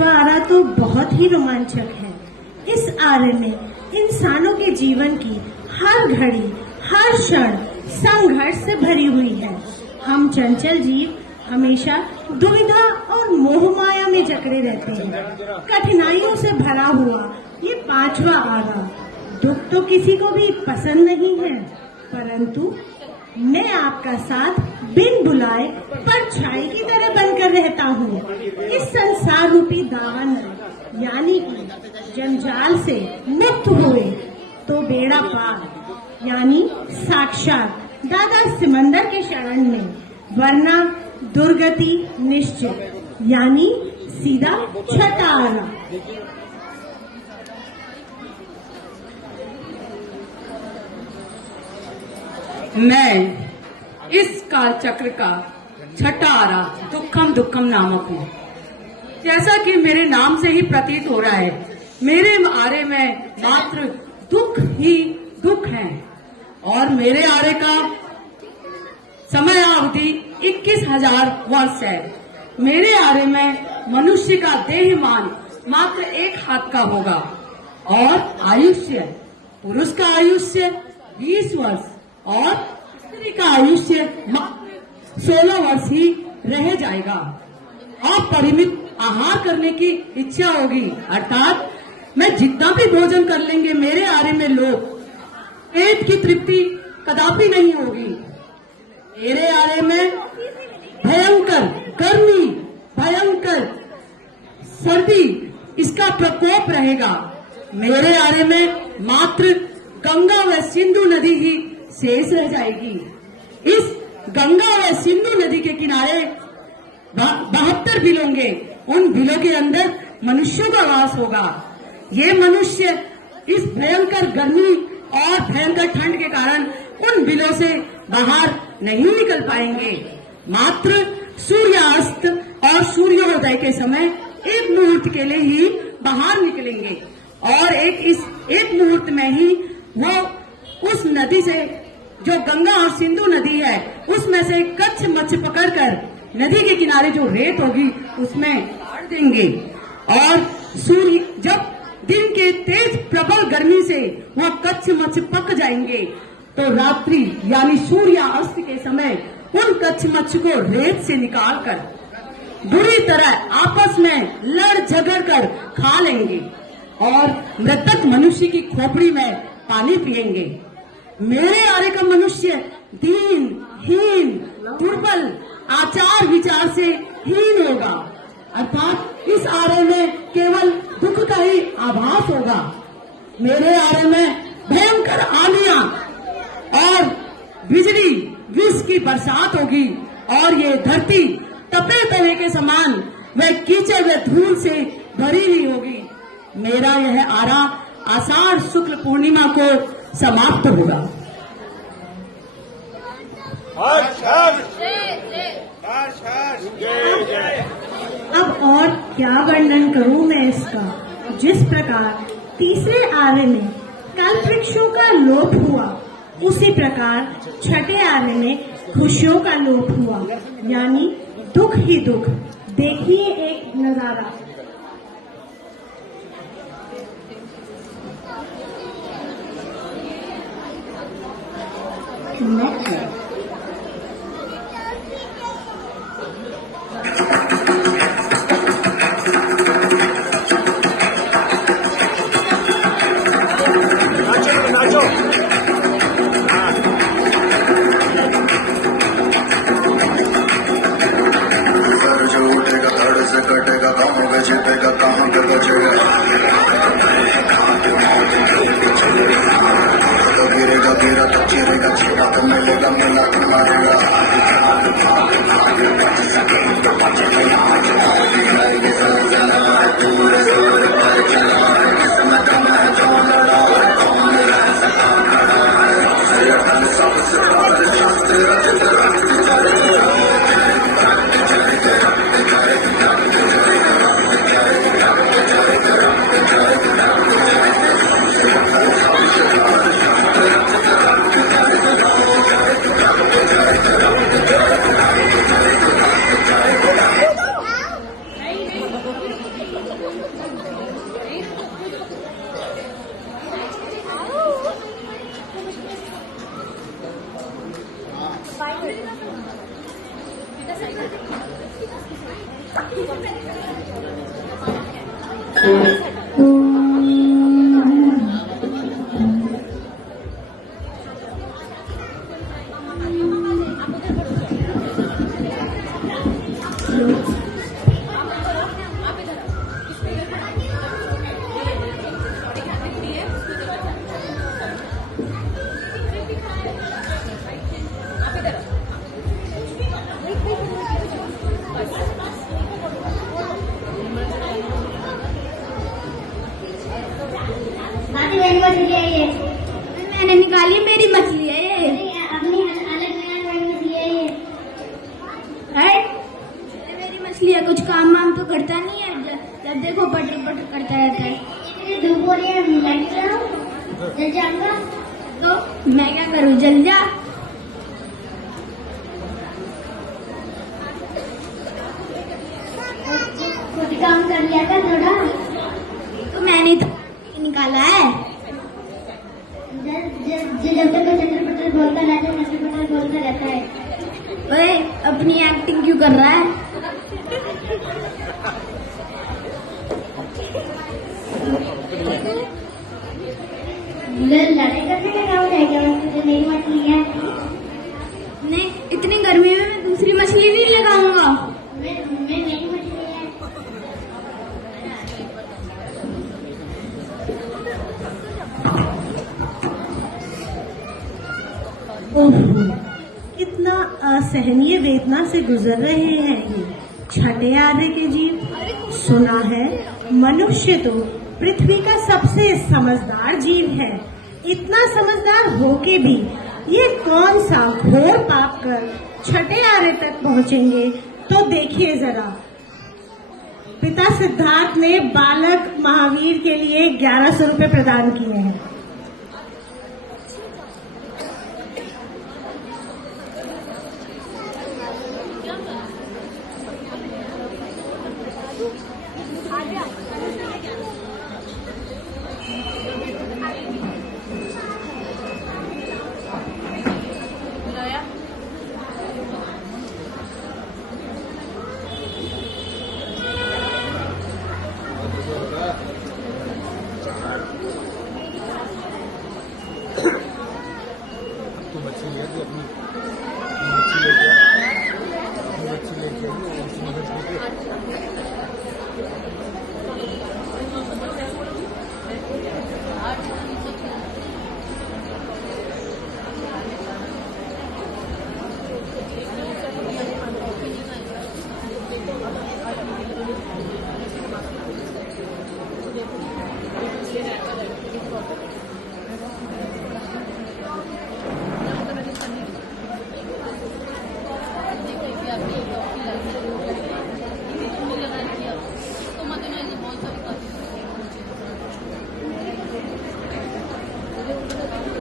पांचवा आरा तो बहुत ही रोमांचक है। इस आरे में इंसानों के जीवन की हर घड़ी, हर क्षण संघर्ष से भरी हुई है। हम चंचल जीव हमेशा दुविधा और मोह माया में जकड़े रहते हैं। कठिनाइयों से भरा हुआ ये पांचवा आरा दुख तो किसी को भी पसंद नहीं है, परंतु मैं आपका साथ बिन बुलाए परछाई की तरह बनकर रहता हूँ। इस संसार रूपी दावन यानी कि जंजाल से मुक्त हुए तो बेड़ा पार, यानी साक्षात दादा सिमंदर के शरण में, वरना दुर्गति निश्चित, यानी सीधा छठा आरा। मैं इस काल चक्र का छठा आरा दुखम दुखम नामक हूँ। जैसा कि मेरे नाम से ही प्रतीत हो रहा है, मेरे आरे में मात्र दुख ही दुख है और मेरे आरे का समय अवधि 21,000 वर्ष है। मेरे आरे में मनुष्य का देहमान मात्र 1 हाथ का होगा और आयुष्य, पुरुष का आयुष्य 20 वर्ष और स्त्री का आयुष्य 16 वर्ष ही रह जाएगा। अपरिमित आहार करने की इच्छा होगी, अर्थात मैं जितना भी भोजन कर लेंगे मेरे आरे में लोग पेट की तृप्ति कदापि नहीं होगी। मेरे आरे में भयंकर गर्मी, भयंकर सर्दी, इसका प्रकोप रहेगा। मेरे आरे में मात्र गंगा व सिंधु नदी ही शेष रह जाएगी। इस गंगा व सिंधु नदी के किनारे 72 बिल होंगे। उन बिलों के अंदर मनुष्यों का वास होगा। ये मनुष्य इस भयंकर गर्मी और भयंकर ठंड के कारण उन बिलों से बाहर नहीं निकल पाएंगे। मात्र सूर्यास्त और सूर्योदय के समय एक मुहूर्त के लिए ही बाहर निकलेंगे और एक मुहूर्त में ही वो उस नदी से, जो गंगा और सिंधु नदी है, उसमें से कच्छ मच्छ पकड़कर नदी के किनारे जो रेत होगी उसमें डाल देंगे और सूर्य जब दिन के तेज प्रबल गर्मी से वो कच्छ मच्छ पक जाएंगे तो रात्रि यानी सूर्यास्त के समय उन कच्छ मच्छ को रेत से निकालकर बुरी तरह आपस में लड़ झगड़ कर खा लेंगे और मृतक मनुष्य की खोपड़ी में पानी पिएंगे। मेरे आरे का मनुष्य दीन, हीन, दुर्बल, आचार विचार से हीन होगा, अर्थात इस आरे में केवल दुख का ही आभास होगा। मेरे आरे में भयंकर आंधियां और बिजली, विष की बरसात होगी और ये धरती तपे तवे के समान वह कीचड़ व धूल से भरी हुई होगी। मेरा यह आरा आषाढ़ शुक्ल पूर्णिमा को समाप्त होगा। अब और क्या वर्णन करूं मैं इसका। जिस प्रकार तीसरे आरे में कल्प वृक्षों का लोप हुआ, उसी प्रकार छठे आरे में खुशियों का लोप हुआ, यानी दुख ही दुख। देखिए एक नजारा। दादी मेरी मछली है ये। मैंने निकाली, मेरी मछली है ये। अपनी अलग मेरी मछली है ये। मेरी मछली है, कुछ काम वाम तो करता नहीं है, जब देखो पटर पटर करता रहता है। इतनी धूप हो रही है, लग जाओ, जल जाऊंगा तो मैं क्या करूँ, जल जा। खुद काम कर लिया था थोड़ा, तो मैंने तो निकाला है। जब तक चटर पटर बोलता रहता है, चटर पटर बोलता रहता है। ओए, अपनी एक्टिंग क्यों कर रहा है? लड़ाई करने का क्या हो जाएगा? मुझे नई मछली है। नहीं, इतनी गर्मी में मैं दूसरी मछली नहीं लगाऊंगा। मैं नई मछली है। ओहो, कितना असहनीय वेदना से गुजर रहे हैं ये छठे आर्य के जीव। सुना है मनुष्य तो पृथ्वी का सबसे समझदार जीव है। इतना समझदार होके भी ये कौन सा घोर पाप कर छठे आर्य तक पहुंचेंगे? तो देखिए जरा, पिता सिद्धार्थ ने बालक महावीर के लिए 1100 रुपए प्रदान किए हैं।